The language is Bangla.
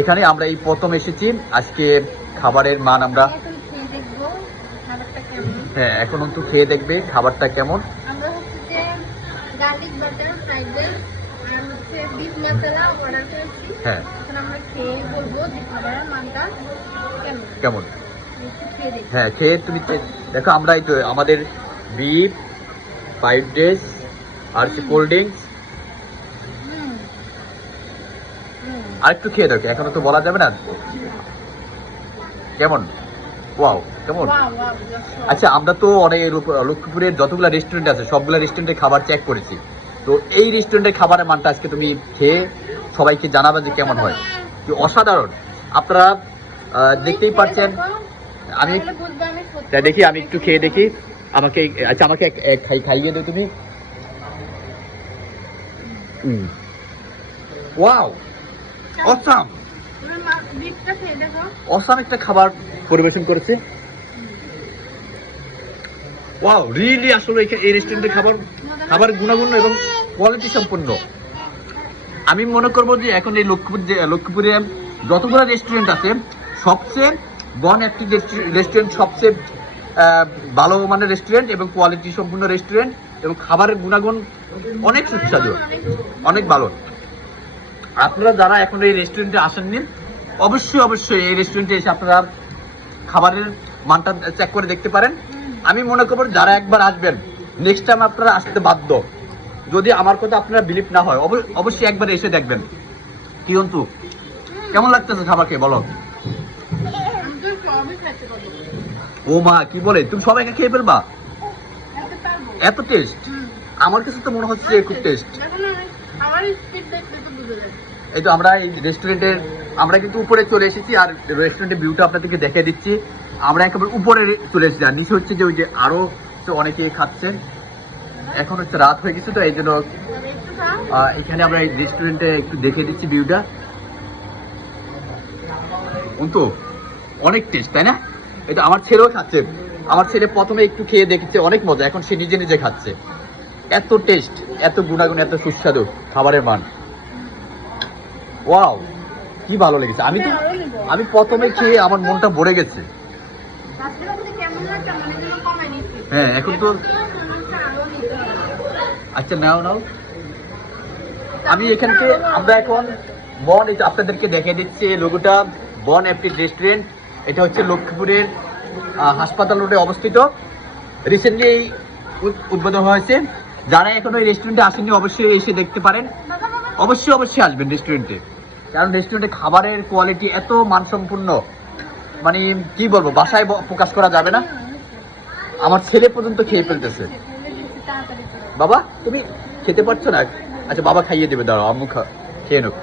এখানে আমরা এই প্রথম এসেছি। আজকে খাবারের মান আমরা হ্যাঁ এখন অন্তত খেয়ে দেখবে খাবারটা কেমন। হ্যাঁ। কেমন। হ্যাঁ খেয়ে তুমি দেখো আমরা এই তো আমাদের বিফ ফ্রাইড রাইস আর কোল্ড ড্রিঙ্কস হুম আর একটু খেয়ে দেখো এখনও তো বলা যাবে না। কেমন? ওয়াও কেমন। আচ্ছা আমরা তো অনেক লক্ষ্মীপুরের যতগুলো রেস্টুরেন্ট আছে সবগুলো রেস্টুরেন্টের খাবার চেক করেছি। তো এই রেস্টুরেন্টের খাবারের মানটা আজকে তুমি খেয়ে সবাইকে জানাবে যে কেমন হয়। কি অসাধারণ। আপনারা দেখতেই পাচ্ছেন। আমি দেখি আমি একটু খেয়ে দেখি। আমাকে আচ্ছা আমাকে খাই খাইয়ে দাও তুমি। ওয়াও। অসাম অসাম একটা খাবার পরিবেশন করেছে। ওয়াও রিয়েলি আসলে এই রেস্টুরেন্টের খাবার খাবার গুণাগুণ এবং কোয়ালিটি সম্পন্ন। আমি মনে করব যে এখন এই লক্ষ্মীপুর যে লক্ষ্মীপুরে যতগুলো রেস্টুরেন্ট আছে সবচেয়ে বন একটি রেস্টুরেন্ট সবচেয়ে ভালো মানের রেস্টুরেন্ট এবং কোয়ালিটি সম্পূর্ণ রেস্টুরেন্ট এবং খাবারের গুণাগুণ অনেক সুস্বাদু অনেক ভালো। আপনারা যারা এখন এই রেস্টুরেন্টে আসেননি, অবশ্যই অবশ্যই এই রেস্টুরেন্টে এসে আপনারা খাবারের মানটা চেক করে দেখতে পারেন। আমি মনে করব যারা একবার আসবেন নেক্সট টাইম আপনারা আসতে বাধ্য। যদি আমার কথা আপনারা বিলিভ না হয় অব- অবশ্যই একবার এসে দেখবেন। কি অন্তু? কেমন লাগতেছে খাবার খেয়ে, বলো? ও মা, কি বলে? তুমি সবাইকে খেয়ে ফেলবা? এত টেস্ট আমার কাছে তো মনে হচ্ছে খুব টেস্ট দেখো না আমার স্পিড দেখলে তো বুঝে যাবে এই তো আমরা এই রেস্টুরেন্টের আমরা কিন্তু উপরে চলে এসেছি আর রেস্টুরেন্টের ভিউটা আপনাদেরকে দেখে দিচ্ছি। আমরা একেবারে উপরে চলে এসেছি। আর নিচে হচ্ছে যে ওই যে আরও হচ্ছে অনেকেই খাচ্ছেন এখন হচ্ছে রাত হয়ে গেছে তো, এই জন্য এখানে আমরা এই রেস্টুরেন্টে একটু দেখে দিচ্ছি ভিউটা অন্তু, অনেক টেস্ট তাই না? এটা আমার ছেলেও খাচ্ছে। আমার ছেলে প্রথমে একটু খেয়ে দেখেছে, অনেক মজা। এখন সে নিজে নিজে খাচ্ছে। এত টেস্ট এত গুণাগুণ, এত সুস্বাদু খাবারের মান। ওয়াও কি ভালো লেগেছে। আমি তো আমি প্রথমে খেয়ে আমার মনটা ভরে গেছে। হ্যাঁ এখন তো আচ্ছা নাও নাও। আমি এখানকে আমরা এখন বন এই যে আপনাদেরকে দেখে দিচ্ছি এই লোগোটা। বন এফটি রেস্টুরেন্ট। এটা হচ্ছে লক্ষ্মীপুরের হাসপাতাল রোডে অবস্থিত। রিসেন্টলি উদ্বোধন হয়েছে। যারা এখন ওই রেস্টুরেন্টে আসেননি অবশ্যই এসে দেখতে পারেন। অবশ্যই অবশ্যই আসবেন রেস্টুরেন্টে। কারণ রেস্টুরেন্টে খাবারের কোয়ালিটি এত মানসম্পূর্ণ। মানে কি বলব, বাসায় প্রকাশ করা যাবে না। আমার ছেলে পর্যন্ত খেয়ে ফেলতেছে। বাবা, তুমি খেতে পারছ না? আচ্ছা বাবা খাইয়ে দেবে, দাঁড়াও, আম্মু খেয়ে নোক